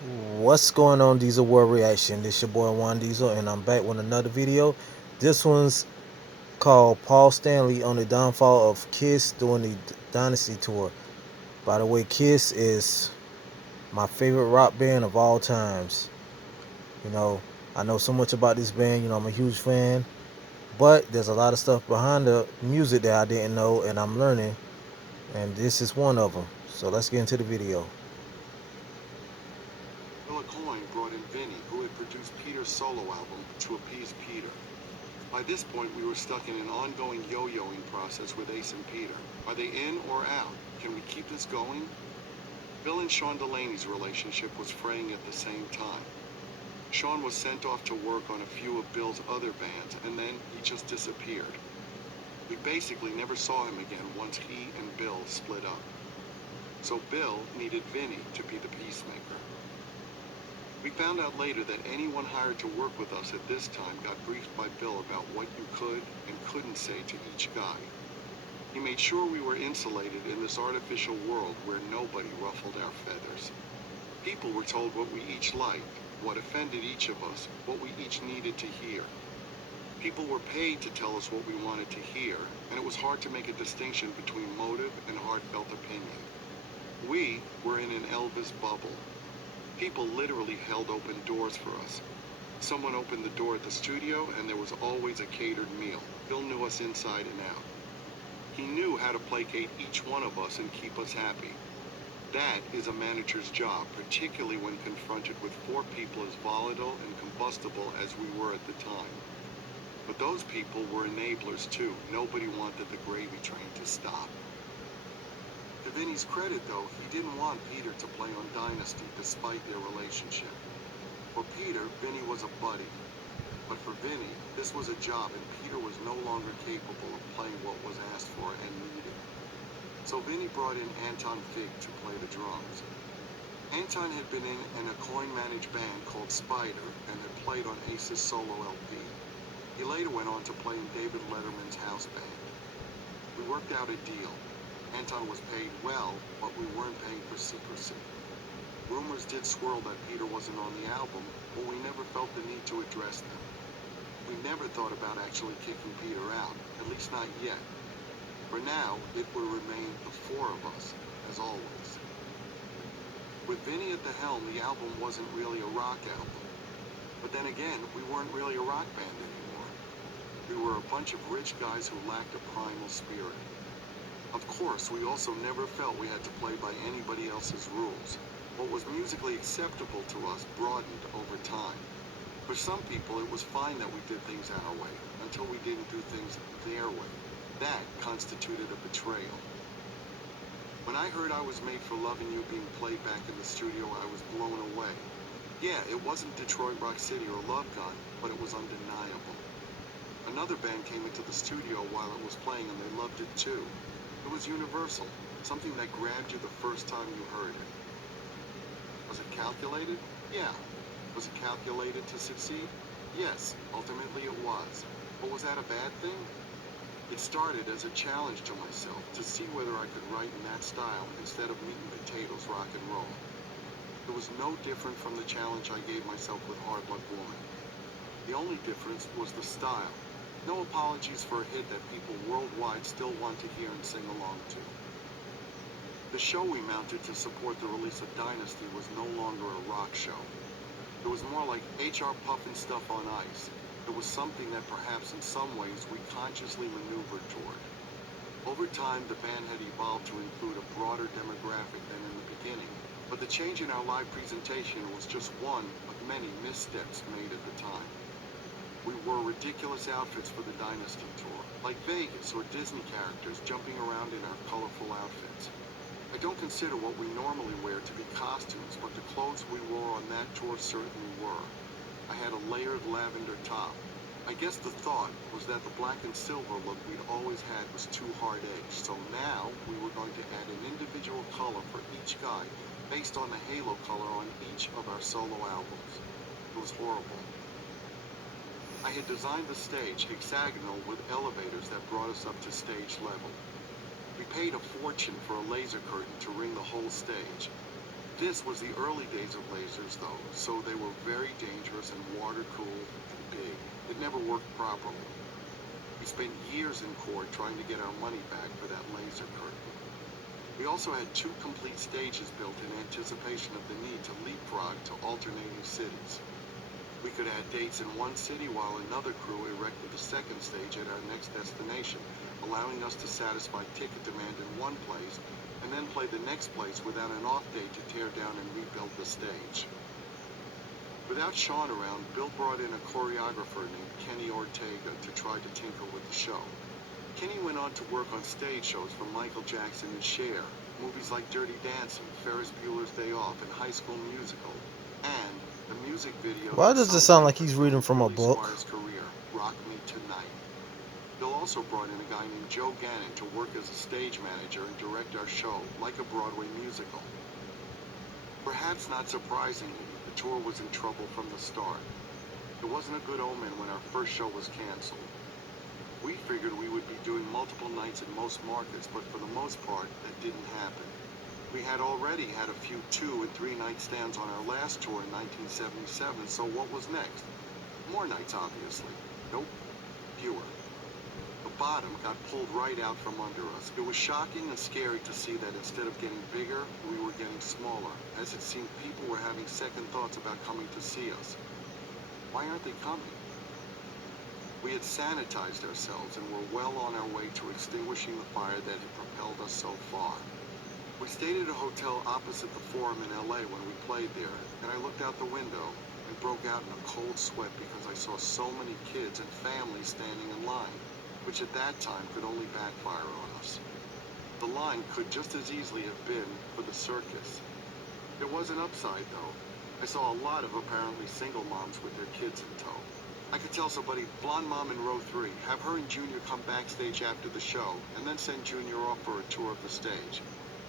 What's going on, Diesel World Reaction? This your boy Juan Diesel, and I'm back with another video. This one's called Paul Stanley on the downfall of Kiss during the Dynasty tour. By the way, Kiss is my favorite rock band of all times. You know, I know so much about this band. I'm a huge fan, but there's a lot of stuff behind the music that I didn't know, and I'm learning. And this is one of them. So let's get into the video. Bill Coyne brought in Vinny, who had produced Peter's solo album, to appease Peter. By this point, we were stuck in an ongoing yo-yoing process with Ace and Peter. Are they in or out? Can we keep this going? Bill and Sean Delaney's relationship was fraying at the same time. Sean was sent off to work on a few of Bill's other bands, and then he just disappeared. We basically never saw him again once he and Bill split up. So Bill needed Vinny to be the peacemaker. We found out later that anyone hired to work with us at this time got briefed by Bill about what you could and couldn't say to each guy. He made sure we were insulated in this artificial world where nobody ruffled our feathers. People were told what we each liked, what offended each of us, what we each needed to hear. People were paid to tell us what we wanted to hear, and it was hard to make a distinction between motive and heartfelt opinion. We were in an Elvis bubble. People literally held open doors for us. Someone opened the door at the studio, and there was always a catered meal. Bill knew us inside and out. He knew how to placate each one of us and keep us happy. That is a manager's job, particularly when confronted with four people as volatile and combustible as we were at the time. But those people were enablers too. Nobody wanted the gravy train to stop. To Vinny's credit, though, he didn't want Peter to play on Dynasty despite their relationship. For Peter, Vinny was a buddy. But for Vinny, this was a job, and Peter was no longer capable of playing what was asked for and needed. So Vinny brought in Anton Fig to play the drums. Anton had been in an Coyne-managed band called Spider and had played on Ace's solo LP. He later went on to play in David Letterman's house band. We worked out a deal. Anton was paid well, but we weren't paying for secrecy. Rumors did swirl that Peter wasn't on the album, but we never felt the need to address them. We never thought about actually kicking Peter out, at least not yet. For now, it will remain the four of us, as always. With Vinny at the helm, the album wasn't really a rock album. But then again, we weren't really a rock band anymore. We were a bunch of rich guys who lacked a primal spirit. Of course, we also never felt we had to play by anybody else's rules. What was musically acceptable to us broadened over time. For some people, it was fine that we did things our way, until we didn't do things their way. That constituted a betrayal. When I heard I Was Made for Loving You being played back in the studio, I was blown away. Yeah, it wasn't Detroit Rock City or Love Gun, but it was undeniable. Another band came into the studio while it was playing and they loved it too. It was universal, something that grabbed you the first time you heard it. Was it calculated? Yeah. Was it calculated to succeed? Yes, ultimately it was. But was that a bad thing? It started as a challenge to myself to see whether I could write in that style instead of meat and potatoes rock and roll. It was no different from the challenge I gave myself with Hard Luck Woman. The only difference was the style. No apologies for a hit that people worldwide still want to hear and sing along to. The show we mounted to support the release of Dynasty was no longer a rock show. It was more like HR puffing stuff on ice. It was something that perhaps in some ways we consciously maneuvered toward. Over time, the band had evolved to include a broader demographic than in the beginning, but the change in our live presentation was just one of many missteps made at the time. We wore ridiculous outfits for the Dynasty tour, like Vegas or Disney characters jumping around in our colorful outfits. I don't consider what we normally wear to be costumes, but the clothes we wore on that tour certainly were. I had a layered lavender top. I guess the thought was that the black and silver look we'd always had was too hard-edged, so now we were going to add an individual color for each guy based on the halo color on each of our solo albums. It was horrible. I had designed the stage hexagonal with elevators that brought us up to stage level. We paid a fortune for a laser curtain to ring the whole stage. This was the early days of lasers though, so they were very dangerous and water-cooled and big. It never worked properly. We spent years in court trying to get our money back for that laser curtain. We also had 2 complete stages built in anticipation of the need to leapfrog to alternating cities. We could add dates in one city while another crew erected the second stage at our next destination, allowing us to satisfy ticket demand in one place and then play the next place without an off day to tear down and rebuild the stage. Without Sean around, Bill brought in a choreographer named Kenny Ortega to try to tinker with the show. Kenny went on to work on stage shows for Michael Jackson and Cher, movies like Dirty Dancing, Ferris Bueller's Day Off, and High School Musical, and the music video Why that does it sound like celebrated he's reading from a Billy book? Squire's career, Rock Me Tonight. Bill also brought in a guy named Joe Gannon to work as a stage manager and direct our show, like a Broadway musical. Perhaps not surprisingly, the tour was in trouble from the start. It wasn't a good omen when our first show was canceled. We figured we would be doing multiple nights in most markets, but for the most part, that didn't happen. We had already had a few 2- and 3-night stands on our last tour in 1977, so what was next? More nights, obviously. Nope, fewer. The bottom got pulled right out from under us. It was shocking and scary to see that instead of getting bigger, we were getting smaller, as it seemed people were having second thoughts about coming to see us. Why aren't they coming? We had sanitized ourselves and were well on our way to extinguishing the fire that had propelled us so far. We stayed at a hotel opposite the Forum in LA when we played there, and I looked out the window and broke out in a cold sweat because I saw so many kids and families standing in line, which at that time could only backfire on us. The line could just as easily have been for the circus. There was an upside though. I saw a lot of apparently single moms with their kids in tow. I could tell somebody, blonde mom in row 3, have her and Junior come backstage after the show, and then send Junior off for a tour of the stage.